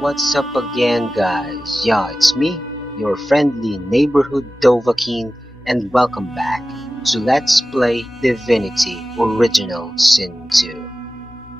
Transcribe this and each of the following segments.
What's up again, guys? Yeah, it's me, your friendly neighborhood Dovahkiin, and welcome back to Let's Play Divinity Original Sin 2.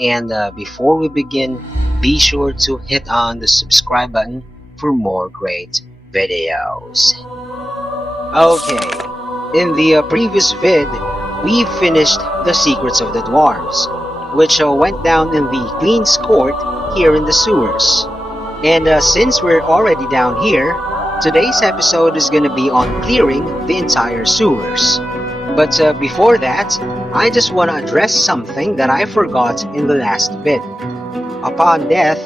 And before we begin, be sure to hit on the subscribe button for more great videos. Okay, in the previous vid, we finished the Secrets of the Dwarves, which went down in the Queen's Court here in the sewers. And since we're already down here, today's episode is gonna be on clearing the entire sewers. But before that, I just want to address something that I forgot in the last bit. Upon death,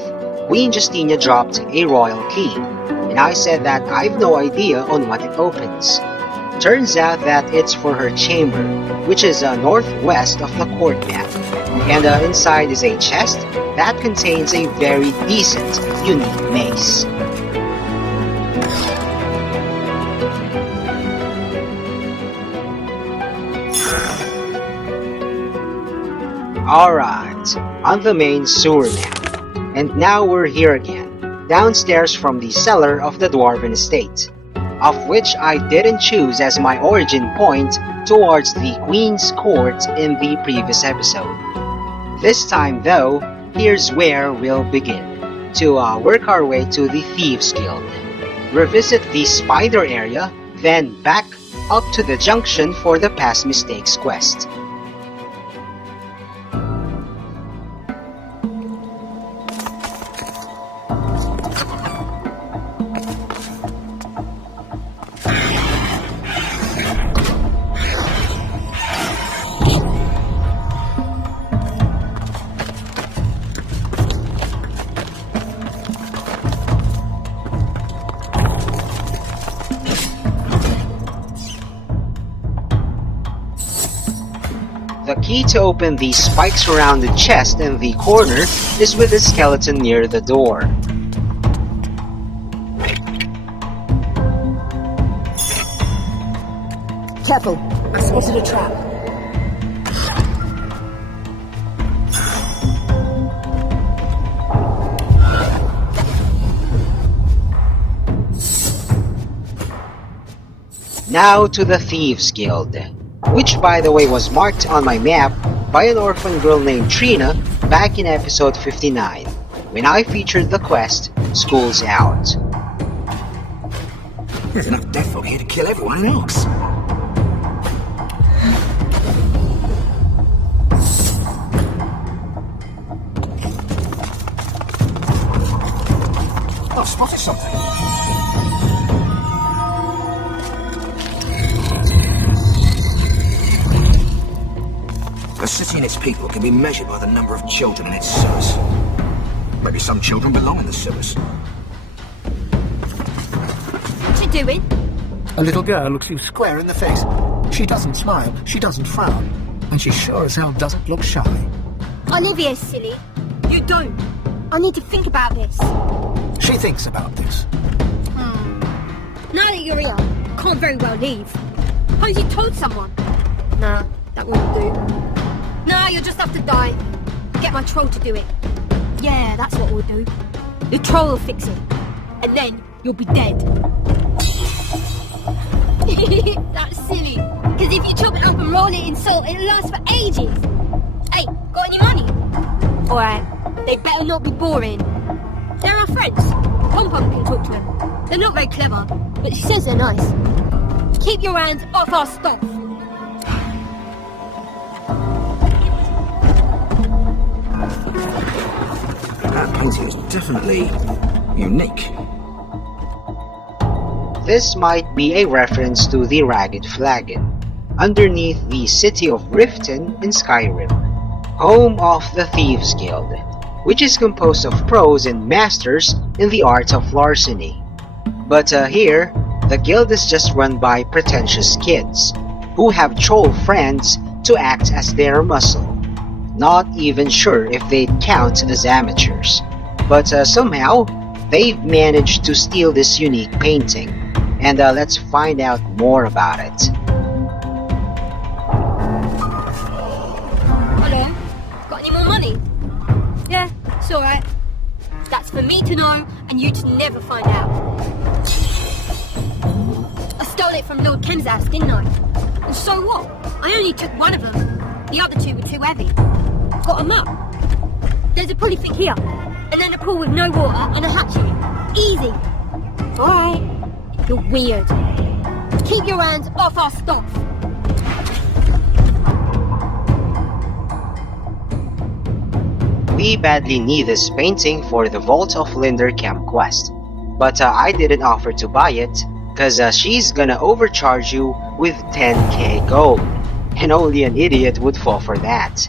Queen Justinia dropped a royal key, and I said that I've no idea on what it opens. Turns out that it's for her chamber, which is northwest of the court map, and inside is a chest that contains a very decent, unique mace. Alright, on the main sewer map. And now we're here again, downstairs from the cellar of the Dwarven estate, of which I didn't choose as my origin point towards the Queen's Court in the previous episode. This time though, here's where we'll begin, to work our way to the Thieves Guild, revisit the spider area, then back up to the junction for the Past Mistakes quest. The key to open the spike-surrounded chest in the corner is with the skeleton near the door. Careful, I spotted a trap. Now to the Thieves Guild, which by the way was marked on my map by an orphan girl named Trina back in episode 59, when I featured the quest, School's Out. There's enough Deathfog here to kill everyone else. I've spotted something. The city and its people can be measured by the number of children in its sewers. Maybe some children belong in the sewers. What you doing? A little girl looks you square in the face. She doesn't smile, she doesn't frown, and she sure as hell doesn't look shy. Olivia, silly. You don't. I need to think about this. She thinks about this. Now that you're here, I can't very well leave. Suppose you told someone. Nah, that won't do. Nah, you'll just have to die. Get my troll to do it. Yeah, that's what we'll do. The troll will fix it. And then you'll be dead. That's silly. Because if you chop it up and roll it in salt, it'll last for ages. Hey, got any money? Alright, they better not be boring. They're our friends. Pom-Pom can talk to them. They're not very clever, but she says they're nice. Keep your hands off our stuff. That painting is definitely unique. This might be a reference to the Ragged Flagon, underneath the city of Riften in Skyrim, home of the Thieves Guild, which is composed of pros and masters in the art of larceny. But here, the guild is just run by pretentious kids, who have troll friends to act as their muscle. Not even sure if they'd count as amateurs, but somehow, they've managed to steal this unique painting, and let's find out more about it. Hello? Got any more money? Yeah, it's alright. That's for me to know and you to never find out. I stole it from Lord Kenzas, didn't I? And so what? I only took one of them. The other two were too heavy. Got them up. There's a pulley thing here, and then a pool with no water and a hatchery. Easy. Alright. You're weird. Keep your hands off our stuff. We badly need this painting for the Vault of Linder Camp quest, but I didn't offer to buy it, cause she's gonna overcharge you with 10k gold, and only an idiot would fall for that.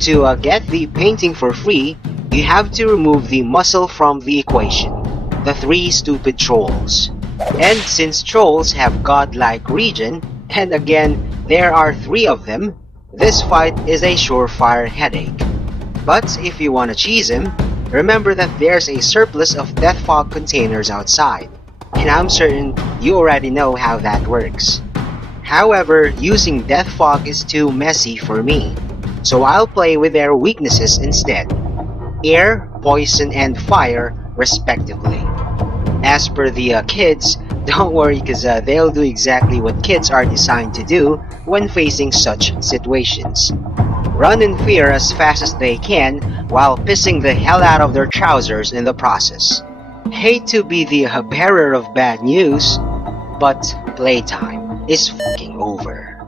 To get the painting for free, you have to remove the muscle from the equation, the 3 stupid trolls. And since trolls have godlike regen, and again there are 3 of them, this fight is a surefire headache. But if you wanna cheese him, remember that there's a surplus of Deathfog containers outside, and I'm certain you already know how that works. However, using Deathfog is too messy for me, so I'll play with their weaknesses instead. Air, poison, and fire, respectively. As per the kids, don't worry cause they'll do exactly what kids are designed to do when facing such situations. Run in fear as fast as they can while pissing the hell out of their trousers in the process. Hate to be the bearer of bad news, but playtime is fucking over.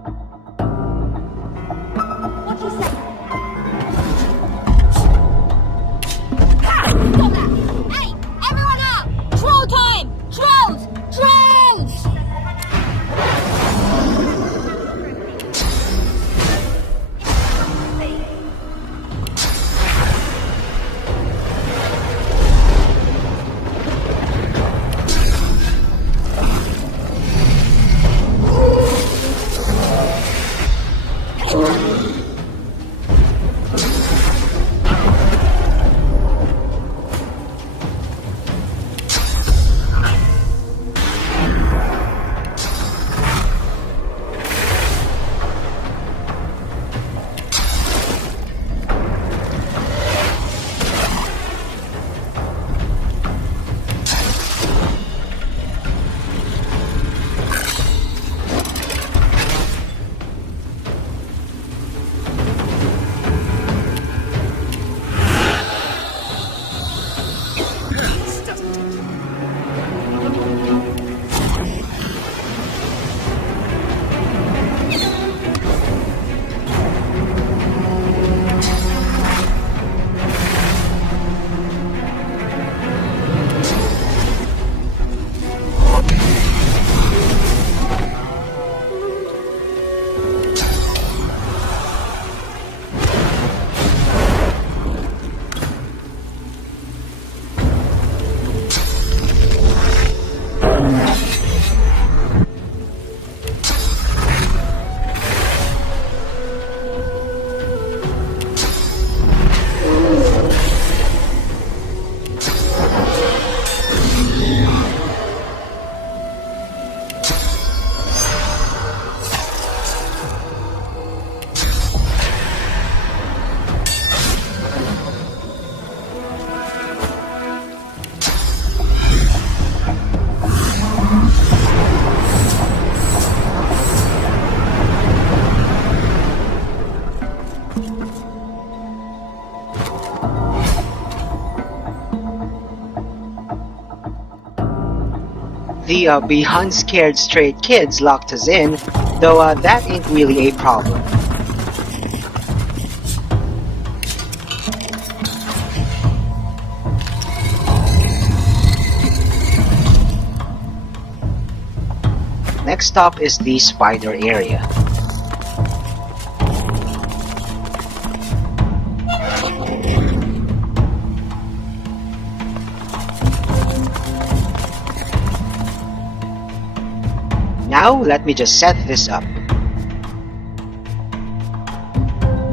What is that? Stop that! Hey, everyone up! Troll time! Trolls! Trolls! The beyond scared straight kids locked us in, though that ain't really a problem. Next up is the spider area. Now, let me just set this up.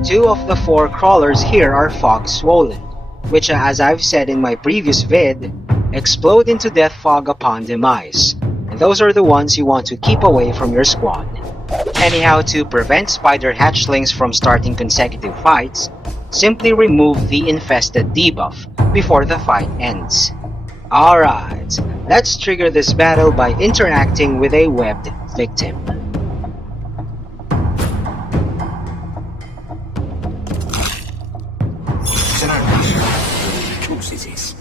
2 of the 4 crawlers here are fog swollen, which as I've said in my previous vid, explode into Deathfog upon demise, and those are the ones you want to keep away from your squad. Anyhow, to prevent spider hatchlings from starting consecutive fights, simply remove the infested debuff before the fight ends. Alright, let's trigger this battle by interacting with a webbed victim. It's an ambush. Of course it is.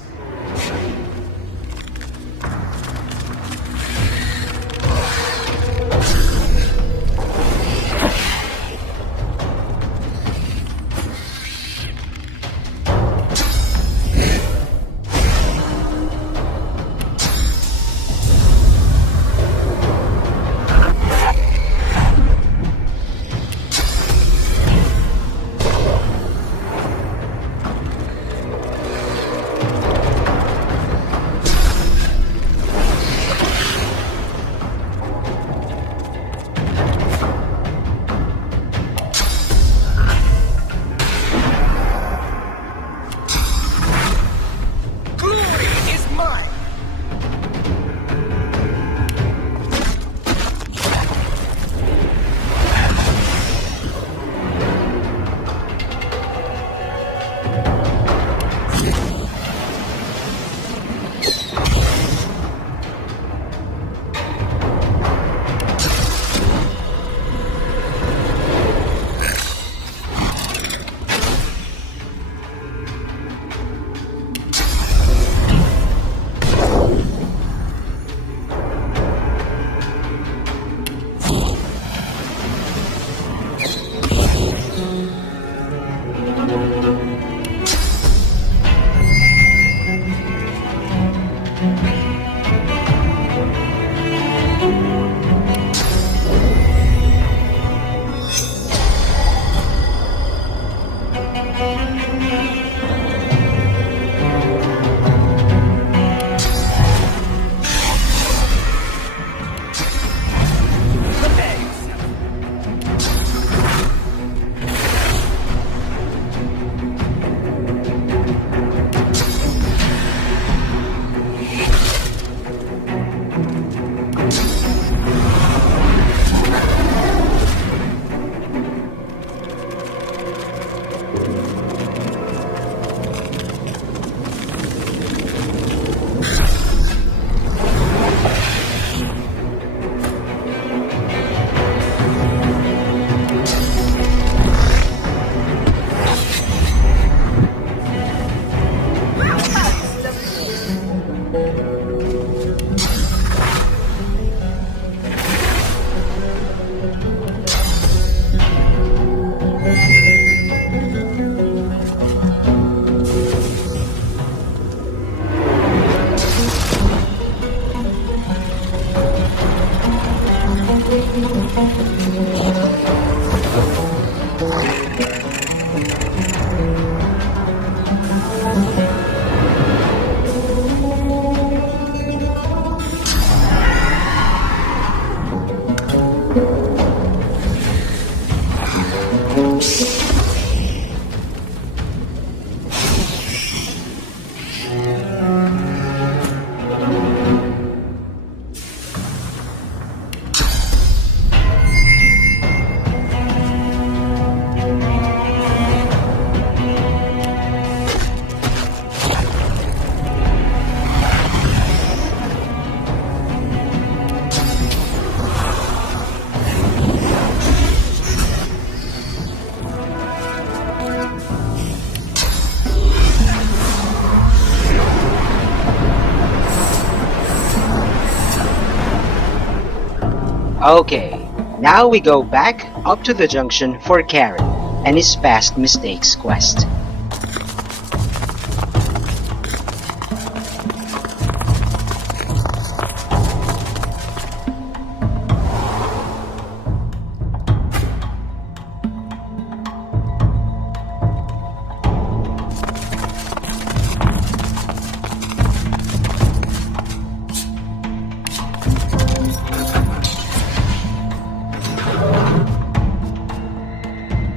Okay, now we go back up to the junction for Karon and his past mistakes quest.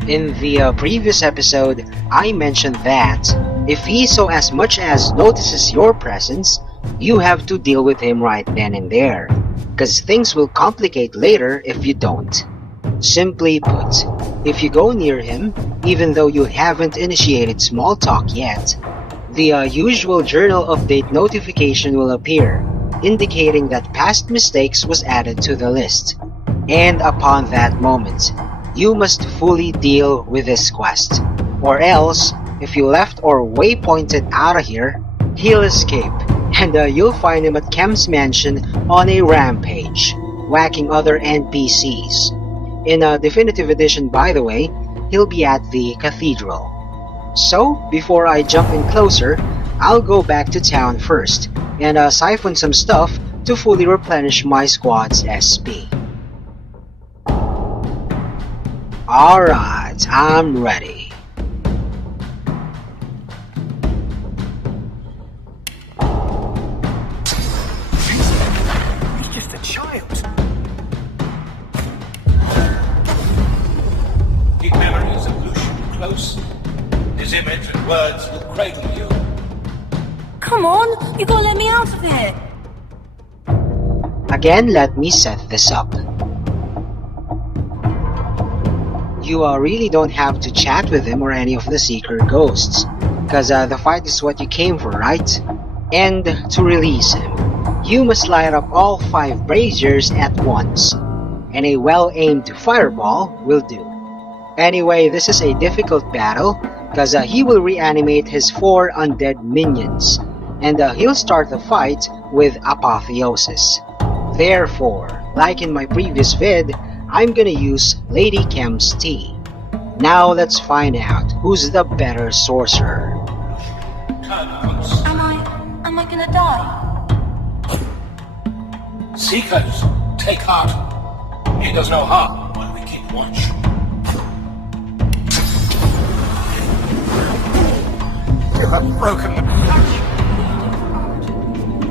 In the previous episode, I mentioned that if he so as much as notices your presence, you have to deal with him right then and there, cause things will complicate later if you don't. Simply put, if you go near him, even though you haven't initiated small talk yet, the usual journal update notification will appear, indicating that past mistakes was added to the list. And upon that moment, you must fully deal with this quest. Or else, if you left or waypointed out of here, he'll escape, and you'll find him at Kem's mansion on a rampage, whacking other NPCs. In a definitive edition, by the way, he'll be at the cathedral. So, before I jump in closer, I'll go back to town first, and siphon some stuff to fully replenish my squad's SP. Alright, I'm ready. He's just a child. Keep memories of Lucian close. His image and words will cradle you. Come on, you gotta let me out of it. Again, let me set this up. You really don't have to chat with him or any of the Seeker ghosts, cause the fight is what you came for, right? And to release him, you must light up all 5 braziers at once, and a well-aimed fireball will do. Anyway, this is a difficult battle, cause he will reanimate his 4 undead minions, and he'll start the fight with Apotheosis. Therefore, like in my previous vid, I'm gonna use Lady Kem's tea. Now let's find out who's the better sorcerer. Am I gonna die? Seekers, take heart. He does no harm while we keep watch. You have broken the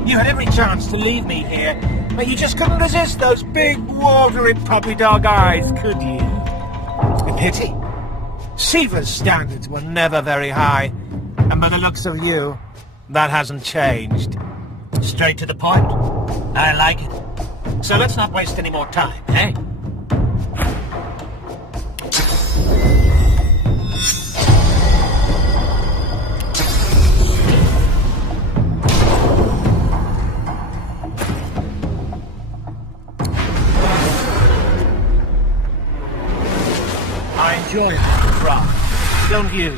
You had every chance to leave me here, but you just couldn't resist those big, watery puppy dog eyes, could you? A pity. Siva's standards were never very high, and by the looks of you, that hasn't changed. Straight to the point. I like it. So let's not waste any more time, eh? I enjoy the craft, don't you?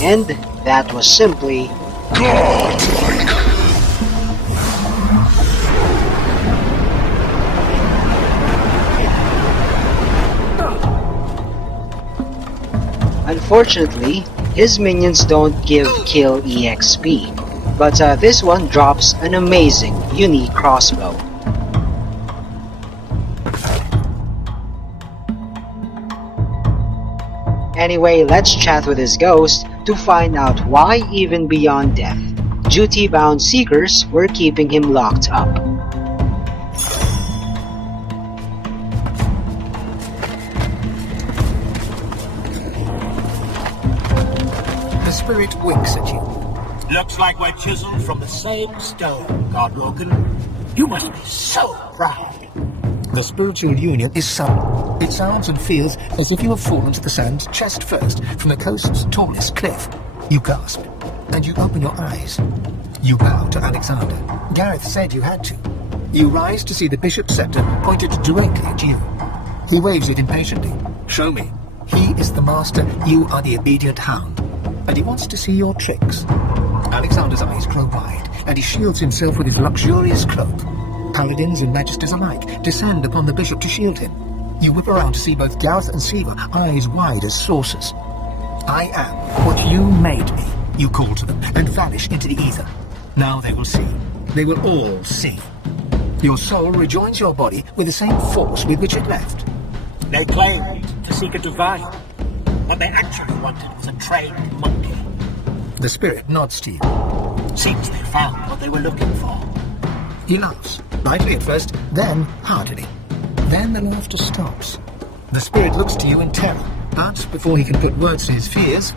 And that was simply Godlike. Unfortunately, his minions don't give kill EXP, but this one drops an amazing, unique crossbow. Anyway, let's chat with his ghost to find out why, even beyond death, duty-bound seekers were keeping him locked up. The spirit winks at you. Looks like we're chiseled from the same stone, Godwoken. You must be so proud. The spiritual union is subtle. It sounds and feels as if you have fallen to the sand chest first from the coast's tallest cliff. You gasp, and you open your eyes. You bow to Alexander. Gareth said you had to. You rise to see the bishop's scepter pointed directly at you. He waves it impatiently. Show me. He is the master, you are the obedient hound. And he wants to see your tricks. Alexander's eyes grow wide, and he shields himself with his luxurious cloak. Paladins and magisters alike descend upon the bishop to shield him. You whip around to see both Gareth and Siva, eyes wide as saucers. I am what you made me, you call to them, and vanish into the ether. Now they will see. They will all see. Your soul rejoins your body with the same force with which it left. They claimed to seek a divine. What they actually wanted was a trained monkey. The spirit nods to you. Seems they found what they were looking for. He laughs, lightly at first, then heartily. Then the laughter stops. The spirit looks to you in terror, but before he can put words to his fears,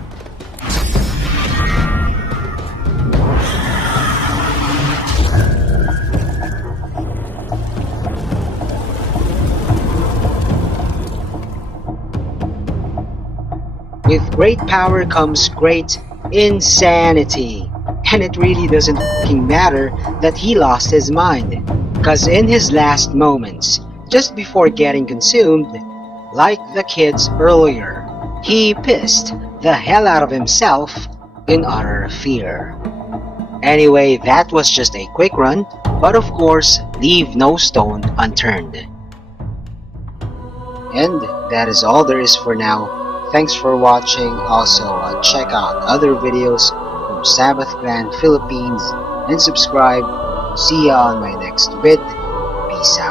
with great power comes great insanity. And it really doesn't fucking matter that he lost his mind, cause in his last moments, just before getting consumed, like the kids earlier, he pissed the hell out of himself in utter fear. Anyway, that was just a quick run, but of course, leave no stone unturned. And that is all there is for now. Thanks for watching. Also, check out other videos from Sabbath Clan Philippines and subscribe. See ya on my next vid. Peace out.